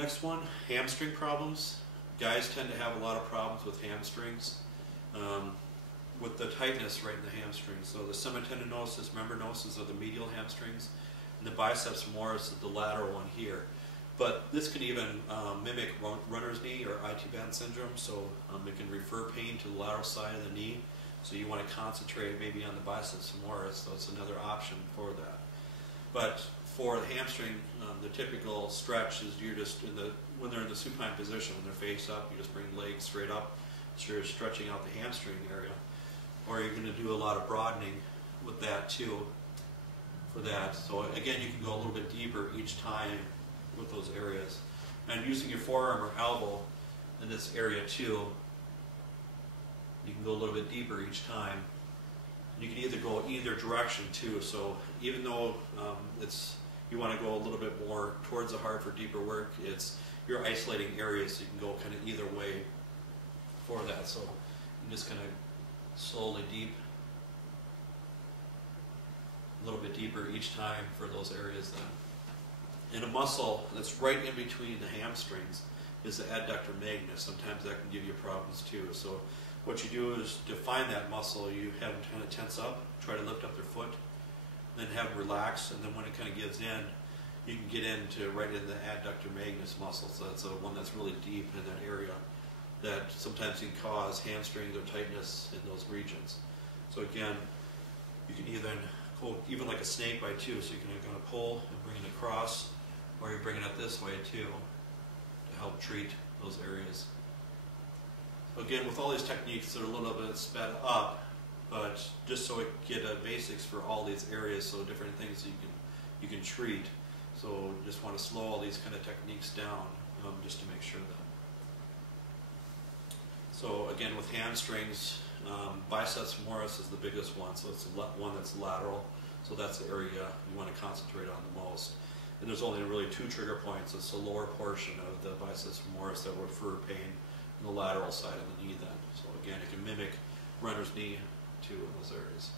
Next one, hamstring problems. Guys tend to have a lot of problems with hamstrings, with the tightness right in the hamstrings. So the semitendinosus, membranosus are the medial hamstrings, and the biceps femoris is the lateral one here. But this can even mimic runner's knee or IT band syndrome, so it can refer pain to the lateral side of the knee. So you want to concentrate maybe on the biceps femoris, so it's another option for that. But for the hamstring, the typical stretch is you're just when they're in the supine position, when they're face up, you just bring the legs straight up, so you're stretching out the hamstring area. Or you're going to do a lot of broadening with that too, for that. So again, you can go a little bit deeper each time with those areas. And using your forearm or elbow in this area too, you can go a little bit deeper each time. You can either go either direction too, so even though you want to go a little bit more towards the heart for deeper work, you're isolating areas, so you can go kind of either way for that. So you just kind of slowly a little bit deeper each time for those areas then. And a muscle that's right in between the hamstrings is the adductor magnus. Sometimes that can give you problems too. So what you do is to find that muscle, you have them kind of tense up, try to lift up their foot, then have them relax, and then when it kind of gives in, you can get into right in the adductor magnus muscle. So that's the one that's really deep in that area that sometimes can cause hamstrings or tightness in those regions. So again, you can either go even like a snake bite too, so you can kind of pull and bring it across, or you're bringing it this way too to help treat those areas. Again, with all these techniques, they're a little bit sped up, but just so we get basics for all these areas, so different things you can treat. So just want to slow all these kind of techniques down just to make sure that. So again, with hamstrings, biceps femoris is the biggest one, so it's the one that's lateral. So that's the area you want to concentrate on the most. And there's only really two trigger points. It's the lower portion of the biceps femoris that would refer pain, and the lateral side of the knee then. So again, it can mimic runner's knee too in those areas.